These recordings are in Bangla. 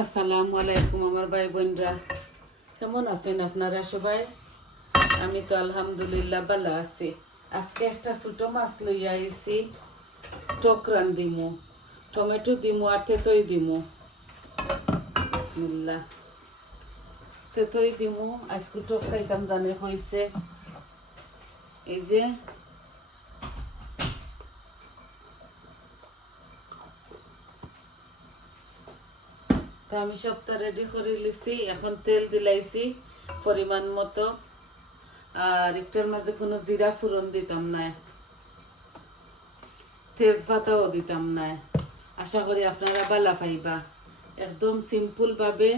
আসসালামু আলাইকুম আমার ভাই বোনরা, কেমন আছেন আপনারা সবাই? আমি তো আলহামদুলিল্লাহ ভালো আছি। আজকে একটা ছোট মাছ লইয়া আইছি, টক রান্ধিমু, টমেটো দিমু আর তেতই দিমু। বিসমিল্লাহ। তেতই দিমু, আজকে টক খাইতাম জানে হয়েছে। এই যে তো আমি সবটা রেডি করে লিছি, এখন তেল দিলাইছি পরিমাণ মতো। আর একটার মাঝে কোনো জিরা ফুরন দিতাম না, তেজপাতাও দিতাম না। আশা করি আপনারা ভালো পাইবা। একদম সিম্পল ভাবে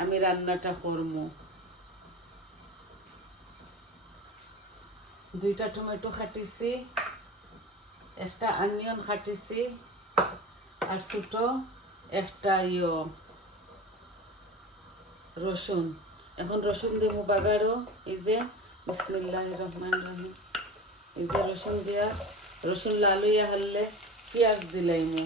আমি রান্নাটা করবো। দুইটা টমেটো কাটিছি, একটা অনিয়ন কাটিছি, আর ছোট একটা রসুন। এখন রসুন দেবো বাগারও। এই যে বিসমিল্লাহির রহমানির রহিম। এই যে রসুন দিয়া, রসুন লাল হইয়া হারলে পেঁয়াজ দিলাইমু।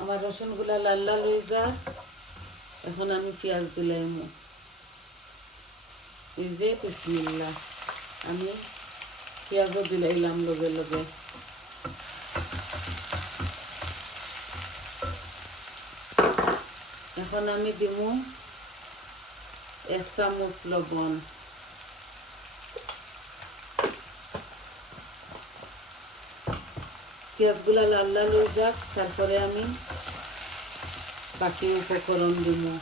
আমার রসুনগুলা লাল লাল হয়ে যায়, এখন আমি পেঁয়াজ দিলাইমু। এই যে বিসমিল্লাহ, আমি পেঁয়াজও দিলাইলাম লগে লগে। এখন আমি দিমু 1 চামচ লবণ। পেঁয়াজগুলা লাল লাল হয়ে যাক, তারপরে আমি বাকি উপকরণ দিমু।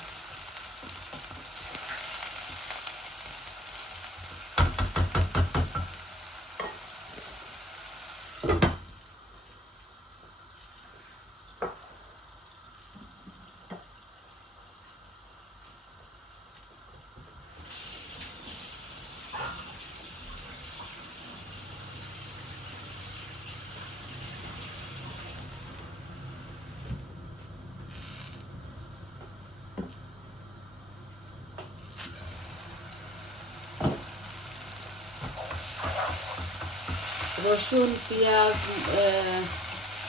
রসুন পেঁয়াজ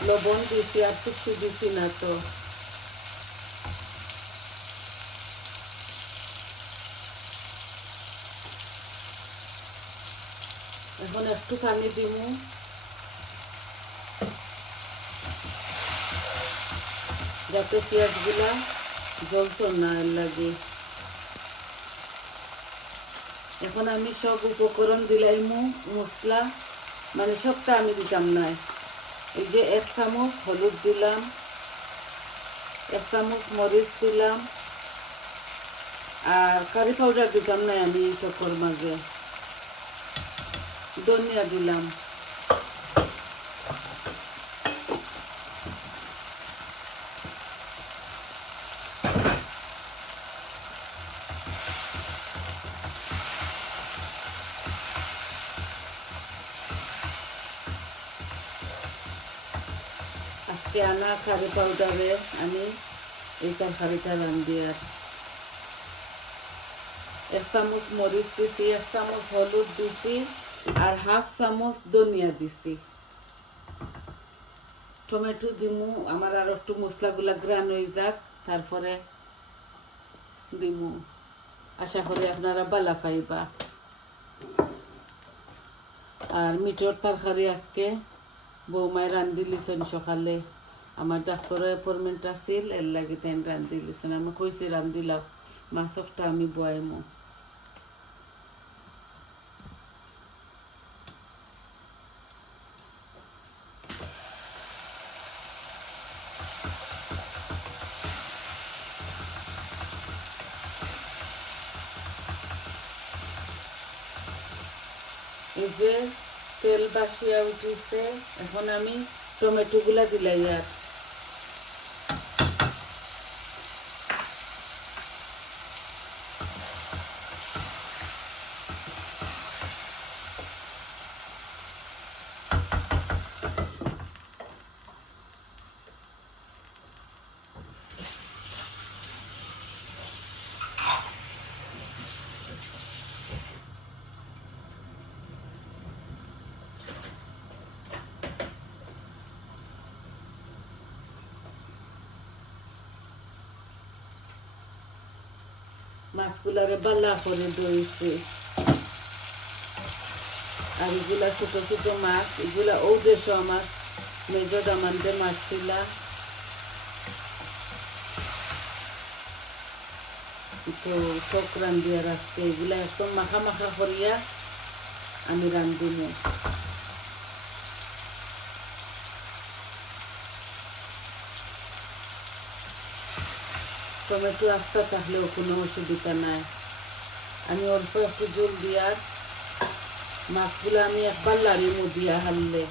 লবণ দিছি, আর কিছু দিছি না। তো এখন একটু পানি দিমু, যাতে পেঁয়াজগুলা জ্বলতো না এর লাগে। এখন আমি সব উপকরণ দিলাইমু, মশলা মানে সবটা আমি দিতাম না। এই যে 1 চামচ হলুদ দিলাম, 1 চামচ মরিচ দিলাম, আর কারি পাউডার দিতাম না আমি এই চক্কর মাঝে। ধনিয়া দিলাম। আজকে আনা কারি পাউডারে আমি এই তরকারিটা রান্ধি। আর 1 চামচ মরিচ দিছি, 1 চামচ হলুদ দিছি, আর 1/2 চামচ ধনিয়া দিছি। টমেটো দিমু, আমার আর একটু মশলাগুলা গ্রান হয়ে যাক, তারপরে দিমু। আশা করি আপনারা ভালো পাইবা। আর মিটর তরকারি আজকে বৌমায় রান্ধি লিছেন সকালে। আমার ডাক্তারের অ্যাপয়েন্টমেন্ট আছিল, এর লাগে তাই রান্ধি লিছেন। আমি কইছি রান্ধিলাম, মাছটা আমি বয়ামো। এই যে তেল বাসিয়া উঠিছে, এখন আমি টমেটোগুলা দিলাই। আর মাছগুলারে বালা করে ধুইছি। আর এগুলা ছোট ছোট মাছ, এগুলা ও দেশ আমার মেজর দামানতে মারছিলা। তো টক রান্ধিয়া আজকে এগুলা একদম মাখা মাখা করিয়া আমি রান্ধিমু। টমেটো আস্তা থাকলেও কোনো অসুবিধা নাই। আমি অল্প একটু জল দিয়া মাছগুলো আমি একবার লাড়িমু দিয়া হারলে।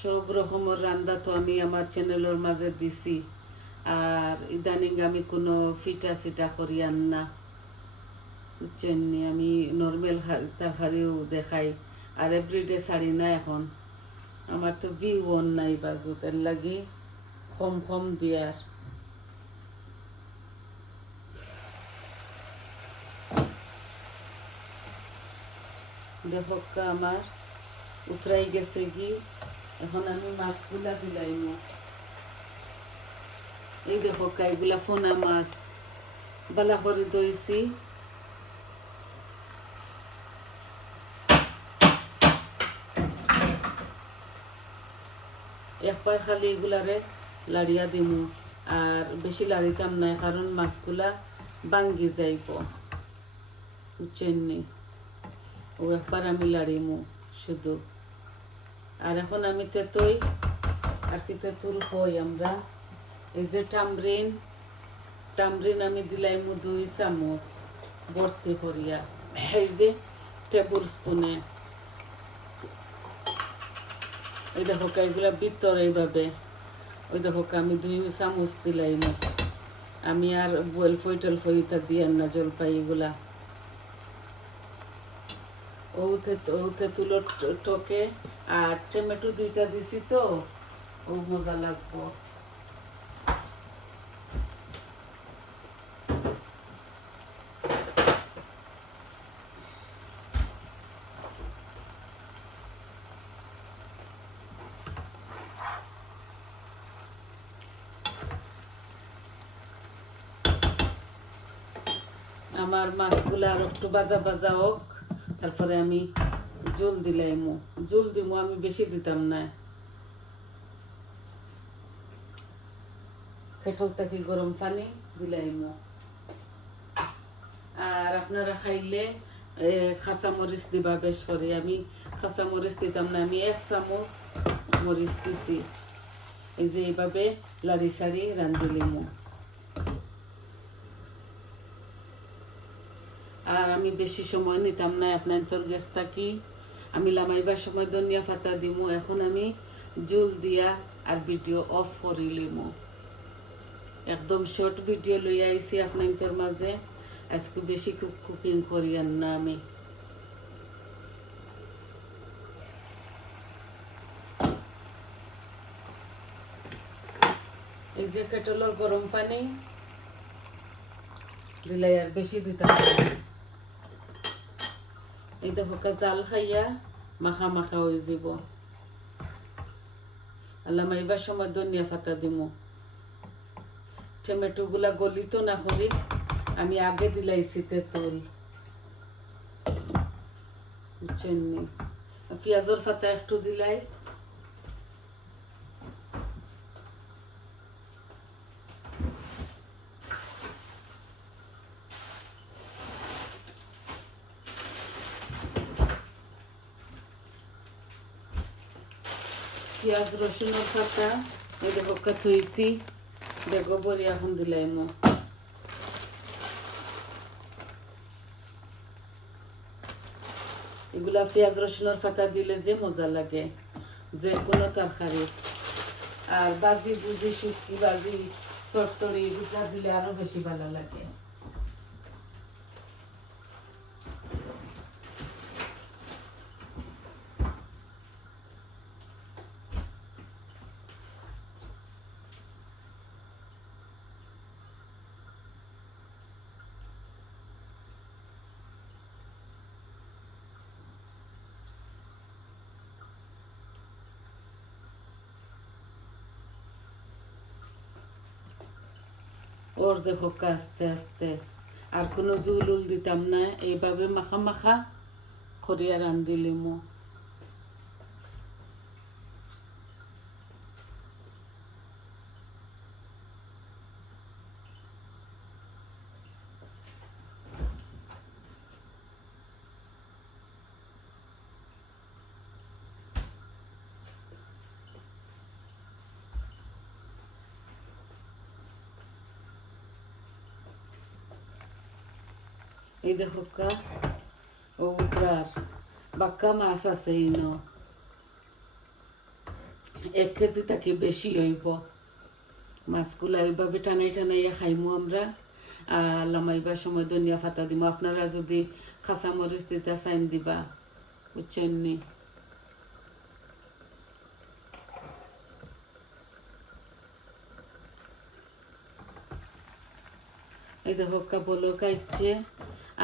সব রকমের রান্না তো আমি আমার চ্যানেলের মাঝে দিছি। আর ইদানিং আমি কোনো ফিটা সিটা করি না, বুঝছেন? আমি নর্মাল তরকারিও দেখাই, আর এভরিডে ছাড়ি না। এখন আমার তো ভিউ নাই বাজুত, এর লাগি কম কম দিয়ার। দেখো আমার উতরাই গেছে কি, এখন আমি মাছগুলা দিলাইম। এই দেখো এগুলা ফোনা মাছ বালা করে দইছি। একবার খালি এগুলারে লাড়িয়া দিমু, আর বেশি লাড়িতাম না, কারণ মাছগুলা ভাঙ্গি যাইব, বুঝছেন নি? ও একবার আমি লাড়িমু শুধু। আর এখন আমি তেতই আর কি তেঁতুল কই আমরা, এই যে টামরিন আমি দিলাইমু 2 চামচ ভর্তি করিয়া, এই যে টেবিল স্পুনে। এই দেখো এগুলা ভিতর এইভাবে, ওই দেখো আমি 2 চামচ দিলাইমু। আমি আর বয়েল ফই টলফই তা দিয়ান না, জলপাই এগুলা। ওতে তুলো টকে আর টমেটো 2টা দিছি, তো ও মজা লাগবো। আমার মাছগুলা আর একটু বাজা বাজা হোক, তারপরে আমি জল দিলাইমু। জল দিমু, আমি বেশি দিতাম না। খেটল থাকি গরম পানি দিলাইমু। আর আপনারা খাইলে খাঁচা মরিচ দিবা বেশ করে। আমি খাঁচা মরিচ দিতাম না, আমি 1 চামচ মরিচ দিছি। এই যে এইভাবে লাড়ি সাড়ি রান্ধিলিমু। আর আমি বেশি সময় নিতাম না, আপনার তোর গ্যাসটা কি আমি লামাইবার সময় ধনিয়া পাতা দিমু। এখন আমি জল দিয়া আর ভিডিও অফ করিলিমু। একদম শর্ট ভিডিও লই আইছি আপনার তোর মাঝে। আজকে বেশি কুকিং করি না আমি। এই যে কেটলের গরম পানি দিলাই, আর বেশি দিতাম না। এই দেখো জাল খাইয়া মাখা মাখা হয়ে যাব। আল্লাহ মাইবার সময় ধনিয়া পাতা দিমু। টমেটো গুলা গলিত না করি আমি আগে দিলাইছি তেঁতুল, বুঝছেন নি? পেঁয়াজের পাতা একটু দিলাই। পেঁয়াজ রসুনের পাতা এই দেখো থইছি, দেখো বড়ি এখন দিলাইমু। এগুলা পেঁয়াজ রসুনের পাতা দিলে যে মজা লাগে যে কোনো তরকারি। আর বাজি বুঝি শুটকি বাজি চড়চড়ি দুটা দিলে আরো বেশি ভালো লাগে। ওর দেখো আস্তে আস্তে আর কোনো জুল উল দিতাম না, এইভাবে মাখা মাখা করিয়া রান্ধিলিমু। এই দেখো ও উপরার বাক্কা মাছ আছে ইনো 1 কেজি থেকে বেশি হইব। মাছগুলা ওইভাবে টানাই টানাইয়া খাইমু আমরা। আর লামাইবার সময় ধনিয়া পাতা দিব, আপনারা যদি কাঁচামরিচ দিতে চাইন দিবা, বুঝছেন নি। এই দেখো বলো কাইছে।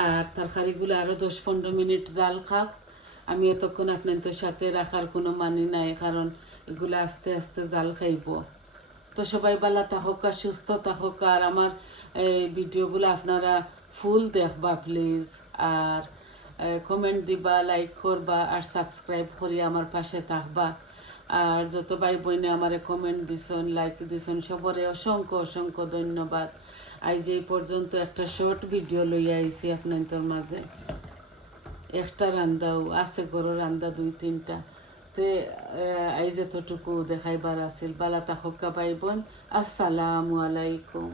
আর তরকারিগুলো আরও 10-15 মিনিট জাল খাক। আমি এতক্ষণ আপনাদের সাথে রাখার কোনো মানি নাই, কারণ এগুলো আস্তে আস্তে জাল খাইব। তো সবাই ভালো থাকুক আর সুস্থ থাকুক। আর আমার এই ভিডিওগুলো আপনারা ফুল দেখবা প্লিজ। আর কমেন্ট দিবা, লাইক করবা আর সাবস্ক্রাইব করি আমার পাশে থাকবা। আর যত ভাই বোনে আমার কমেন্ট দিছন, লাইক দিছন, সবরে অসংখ্য অসংখ্য ধন্যবাদ। আজ এই পর্যন্ত একটা শর্ট ভিডিও লইয়া আইছি আপনাদের মাঝে। একটা রান্দাও আছে, গরু রান্দা 2-3টা। তে আইজ এতটুকু দেখাইবার আছিল। বালা থাকুক ভাই বোন, আসসালামু আলাইকুম।